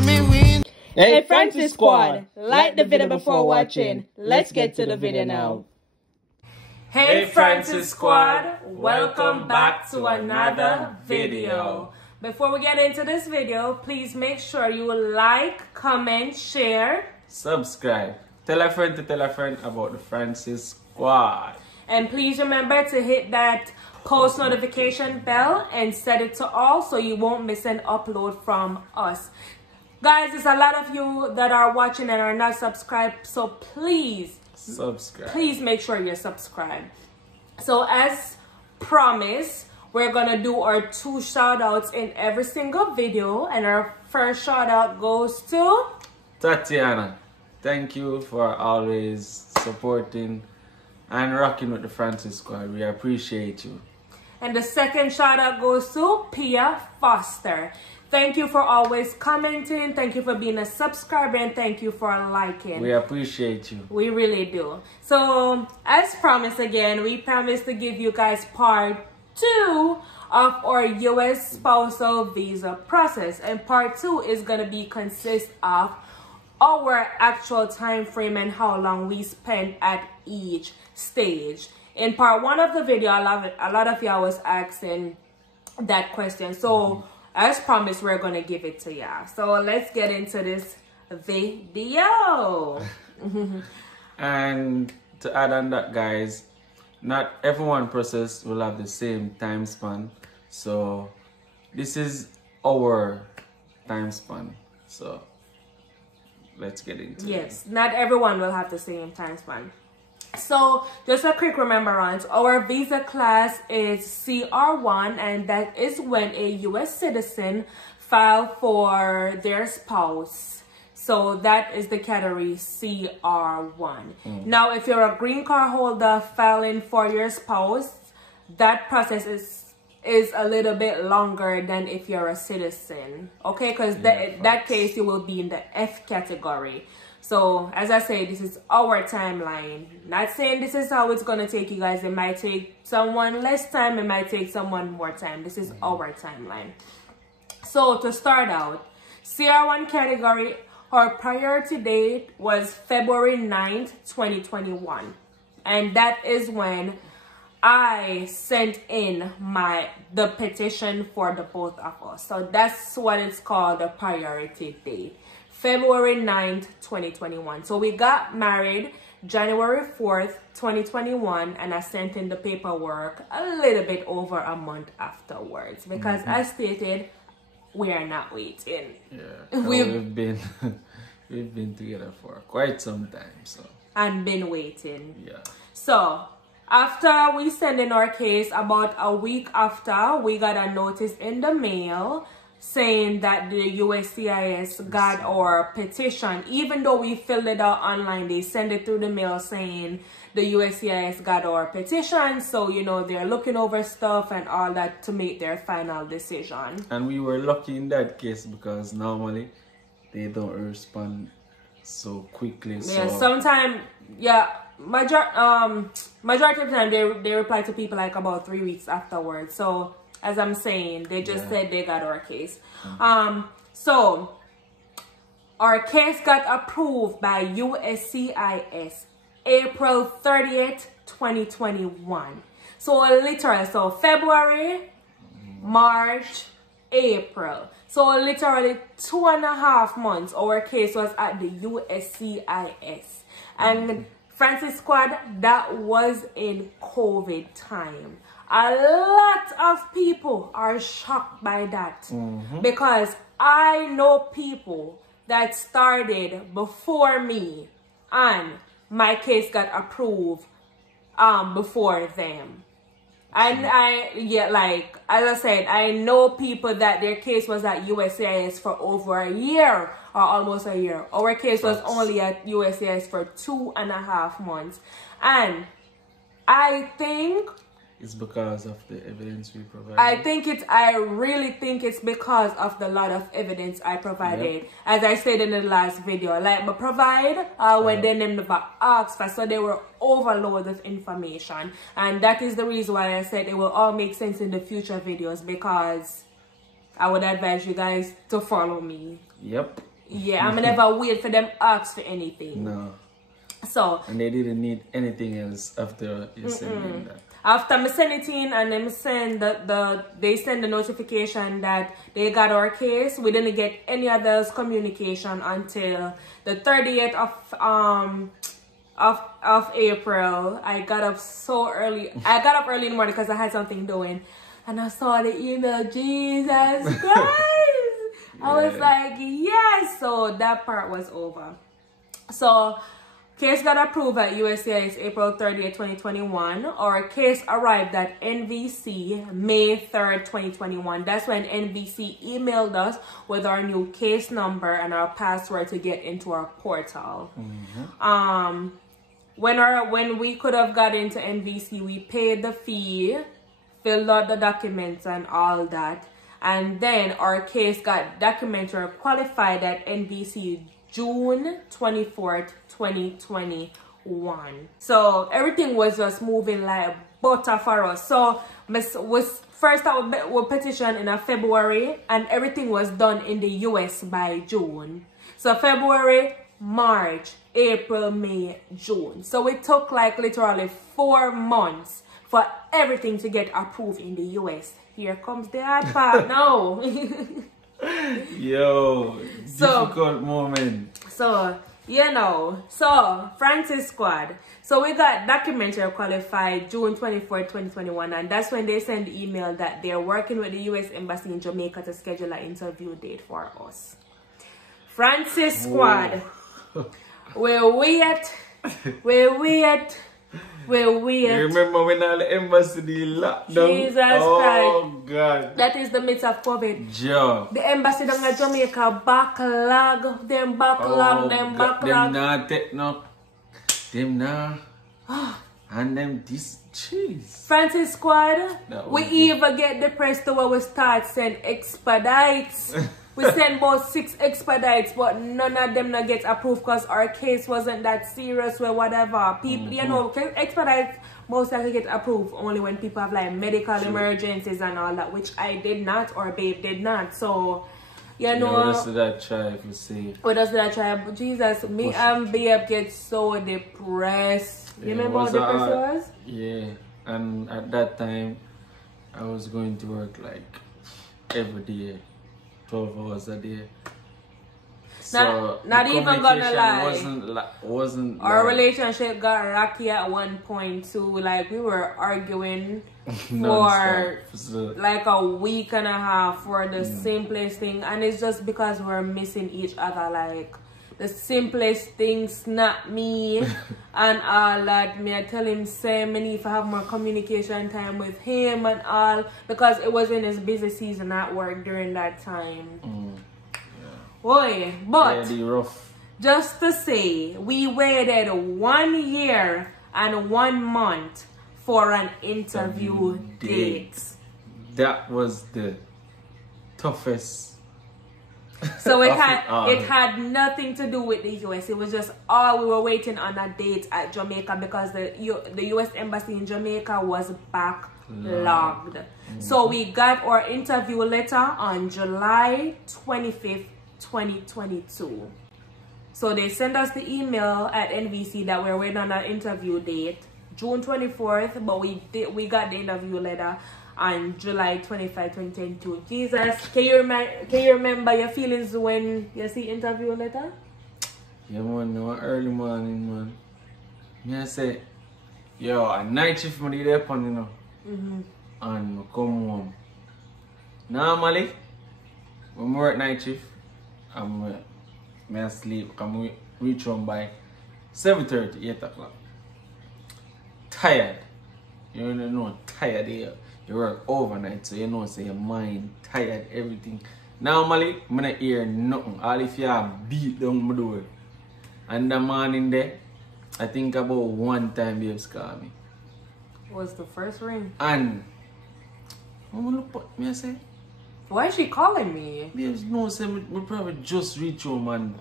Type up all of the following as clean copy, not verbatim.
let me win. Hey Francis Squad, like the video before watching. Let's get to the video now. Hey Francis Squad, welcome back to another video. Before we get into this video, please make sure you like, comment, share, subscribe. Tell a friend to tell a friend about the Francis Squad. And please remember to hit that post notification bell and set it to all so you won't miss an upload from us. Guys, there's a lot of you that are watching and are not subscribed, so please subscribe. Please make sure you're subscribed. So as promised, we're gonna do our 2 shout outs in every single video, and our first shout out goes to Tatiana. Thank you for always supporting and rocking with the Francis Squad. We appreciate you. And the second shout out goes to Pia Foster. Thank you for always commenting. Thank you for being a subscriber, and thank you for liking. We appreciate you. We really do. So as promised again, we promised to give you guys part 2 of our US spousal visa process, and part 2 is going to consist of our actual time frame and how long we spent at each stage. In part 1 of the video, a lot of y'all was asking that question, so as promised, we're gonna give it to y'all. So let's get into this video. And to add on that, guys, not everyone process will have the same time span, so this is our time span, so let's get into it. Yes, not everyone will have the same time span. So just a quick remembrance, our visa class is CR1, and that is when a US citizen filed for their spouse. So that is the category CR1. Now if you're a green card holder filing for your spouse, that process is a little bit longer than if you're a citizen, okay? Because in that case you will be in the F category. So as I say, this is our timeline. Not saying this is how it's gonna take you guys. It might take someone less time, it might take someone more time. This is our timeline. So to start out, CR1 category, our priority date was February 9th, 2021. And that is when I sent in the petition for the both of us. So that's what it's called, the priority date. February 9th, 2021. So we got married January 4th, 2021, and I sent in the paperwork a little bit over a month afterwards because as stated, we are not waiting. Yeah, we've been together for quite some time, so and been waiting. Yeah. So after we sent in our case, about a week after, we got a notice in the mail saying that the USCIS got our petition. Even though we filled it out online, they send it through the mail saying the USCIS got our petition. So, you know, they're looking over stuff and all that to make their final decision. And we were lucky in that case because normally they don't respond so quickly. Yeah, so sometimes, yeah, majority of the time they reply to people like about 3 weeks afterwards. So as I'm saying, they just said they got our case. So our case got approved by USCIS April 30th, 2021. So literally, so February, March, April. So literally 2.5 months our case was at the USCIS. And Francis Squad, that was in COVID time. A lot of people are shocked by that because I know people that started before me and my case got approved before them. And like as I said, I know people that their case was at USCIS for over a year or almost a year. Our case was only at USCIS for 2.5 months. And I think it's because of the evidence we provided. I really think it's because of the lot of evidence I provided. As I said in the last video, like I provide when they never asked for, so they were overloaded with information. And that is the reason why I said it will all make sense in the future videos, because I would advise you guys to follow me. Yep. Yeah, I'm never wait for them ask for anything. No. So. And they didn't need anything else after you sending that. After me send it in and them send they send the notification that they got our case. We didn't get any other communication until the 30th of April. I got up so early. I got up early in the morning because I had something doing, and I saw the email. Jesus Christ! I was like, yes. So that part was over. So. Case got approved at USCIS April 30th, 2021. Our case arrived at NVC May 3rd, 2021. That's when NVC emailed us with our new case number and our password to get into our portal. When we could have got into NVC, we paid the fee, filled out the documents and all that. And then our case got documented or qualified at NVC June 24th, 2021. So everything was just moving like butter for us. So was first our petition in February, and everything was done in the US by June. So February, March, April, May, June. So it took like literally 4 months for everything to get approved in the US. Here comes the hard part now. Yo, difficult moment. So, you know, so Francis Squad. So we got documentary qualified June 24th, 2021, and that's when they send the email that they're working with the US Embassy in Jamaica to schedule an interview date for us. Francis Squad. We'll wait. You remember when all the embassy did lockdown? Jesus Christ. Oh God. That is the midst of COVID. Joe. The embassy down in Jamaica backlog. Them backlog. Them not take no. Them not. And them this cheese. Francis Squad. We even get depressed to where we start send expedites. We sent about 6 expedites, but none of them not get approved because our case wasn't that serious or whatever. People, you know, expedites most likely get approved only when people have like medical emergencies and all that, which I did not, or Babe did not. So, you know. What else did I try if you see? What else did I try? But Jesus, me and Babe get so depressed. You remember how depressed it was? Yeah, and at that time, I was going to work like every day. 12 hours a day. So not even gonna lie. Wasn't our like, relationship got rocky at one point too. Like we were arguing for like a week and a half for the simplest thing, and it's just because we're missing each other. Like the simplest things, not me, and all that. Me I tell him same. Me need to have more communication time with him and all, because it was in his busy season at work during that time. Boy, but rough. Just to say, we waited 1 year and 1 month for an interview date. That was the toughest. So it had nothing to do with the US. It was just we were waiting on a date at Jamaica because the US Embassy in Jamaica was backlogged. So we got our interview letter on July 25th, 2022. So they sent us the email at NVC that we're waiting on an interview date June 24th, but we got the interview letter on July 25, 2022. Jesus, can you remember your feelings when you see interview letter? Yeah, man, early morning, man. Me I say, yo, a night shift money there upon, you know. And come home. Normally, when we work night shift, I'm sleep. Come reach home by 7:30, 8 o'clock. Tired. You know, tired here. You work overnight, so you know, say your mind tired, everything. Normally, I'm not hear nothing. All if you have beat down my door. And the morning there, I think about 1 time babes call me. Was the first ring? And I'm gonna look at me, I say, why is she calling me? babes, no, say we probably just reach home, man.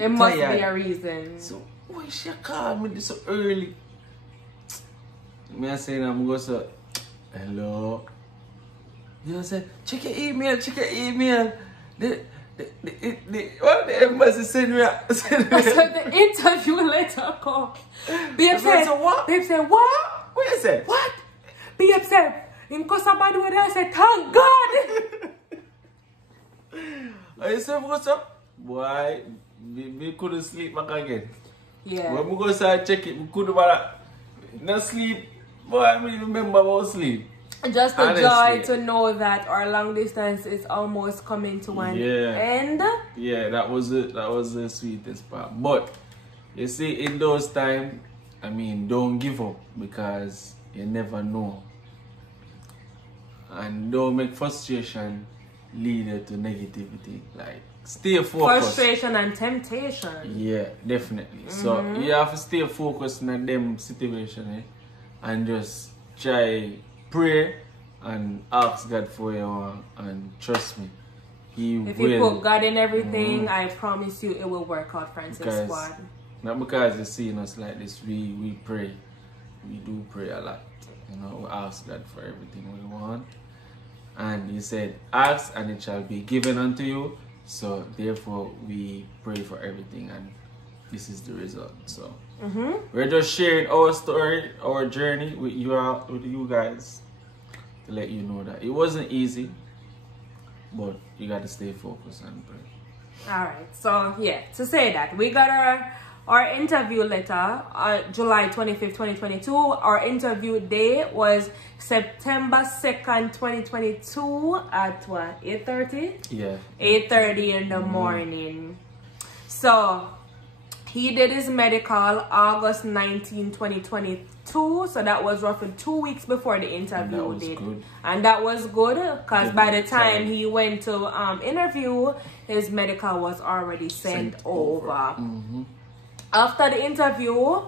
It must be a reason. So why she call me this so early? Me I say, I'm going to say, hello. You know, say, check your email. the embassy send me? So the interview letter come. Babe said, what? Babe said, what? What you say? What? Babe said, him cause somebody with I said, thank God. I said, what's up? Boy, we couldn't sleep back again. Yeah. When we go start check it, we couldn't not sleep. Boy, I mean, remember about sleep. Just the joy to know that our long distance is almost coming to an end. Yeah, that was it. That was the sweetest part. But you see, in those times, I mean, don't give up because you never know. And don't make frustration lead you to negativity. Like, stay focused. Frustration and temptation. Yeah, definitely. So you have to stay focused on them situation, and just try pray and ask God for you, and trust me, He will. If you put God in everything, I promise you it will work out, Francis Squad. Not because you're seeing us like this, we pray. We do pray a lot. You know, we ask God for everything we want. And He said, ask and it shall be given unto you. So therefore we pray for everything, and this is the result. So we're just sharing our story, our journey with you guys, to let you know that it wasn't easy, but you got to stay focused and pray. All right. So yeah, to say that we got our interview letter July 25th, 2022. Our interview day was September 2nd, 2022 at what, 8:30? Yeah. 8:30 in the morning. So he did his medical August 19, 2022. So that was roughly 2 weeks before the interview did. And that was good because by the time he went to interview, his medical was already sent over. After the interview,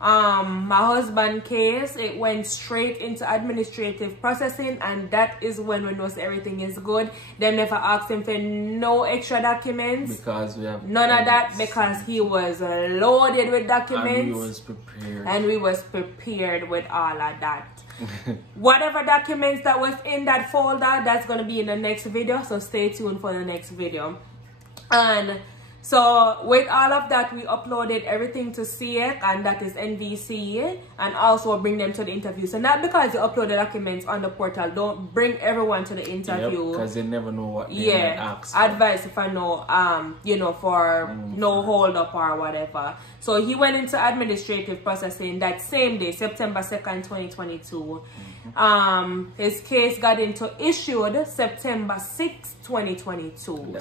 my husband's case, it went straight into administrative processing, and that is when we know everything is good. They never asked him for no extra documents. Because we have none of that, because he was loaded with documents. And we was prepared. And we was prepared with all of that. Whatever documents that was in that folder, that's going to be in the next video. So stay tuned for the next video. And so with all of that, we uploaded everything to CX, and that is NVC, and also bring them to the interview. So not because you upload the documents on the portal, don't bring everyone to the interview. Because they never know what they might ask for. Advice if I know, you know, for no hold up or whatever. So he went into administrative processing that same day, September 2nd, 2022. His case got into issued September 6th, 2022.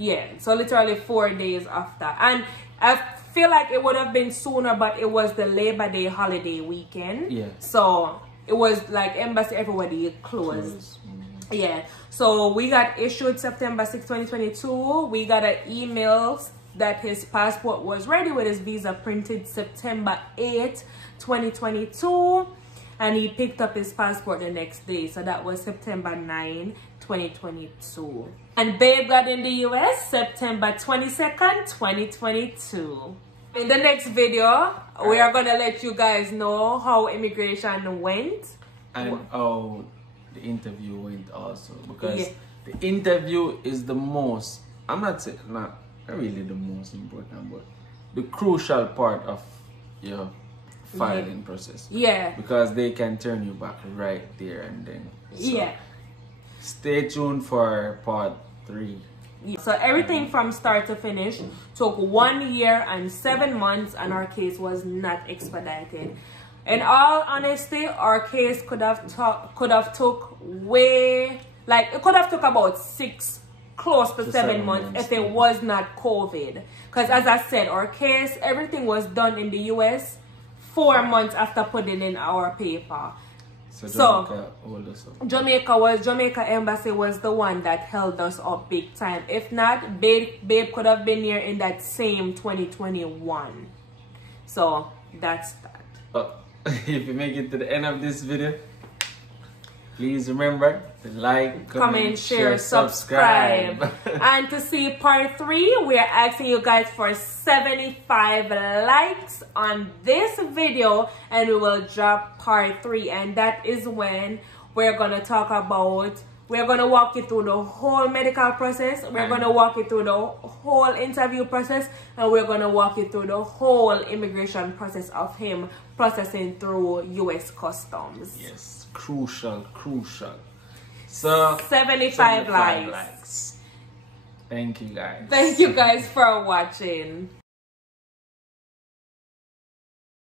Yeah, so literally 4 days after. And I feel like it would have been sooner, but it was the Labor Day holiday weekend. Yeah. So it was like embassy, everybody closed. Yeah. So we got issued September 6, 2022. We got an email that his passport was ready with his visa printed September 8, 2022. And he picked up his passport the next day. So that was September 9, 2022. And babe got in the US September 22nd, 2022. In the next video, we are going to let you guys know how immigration went. And how the interview went also. Because the interview is the most, I'm not saying, not really the most important, but the crucial part of your filing process. Yeah. Because they can turn you back right there and then. So stay tuned for part 3. So everything from start to finish took 1 year and 7 months, and our case was not expedited. In all honesty, our case could have took way, like it could have took about 6 close to 7 months if it was not COVID. Because as I said, our case, everything was done in the US 4 months after putting in our paper. So Jamaica Embassy was the one that held us up big time. If not, babe could have been here in that same 2021. So that's that. If you make it to the end of this video, please remember to like, comment, share, subscribe. And to see part 3, we are asking you guys for 75 likes on this video, and we will drop part 3. And that is when we're going to talk about We're going to walk you through the whole medical process. We're going to walk you through the whole interview process. And we're going to walk you through the whole immigration process of him processing through U.S. Customs. Yes, crucial. So 75 likes. Thank you guys. Thank you guys for watching.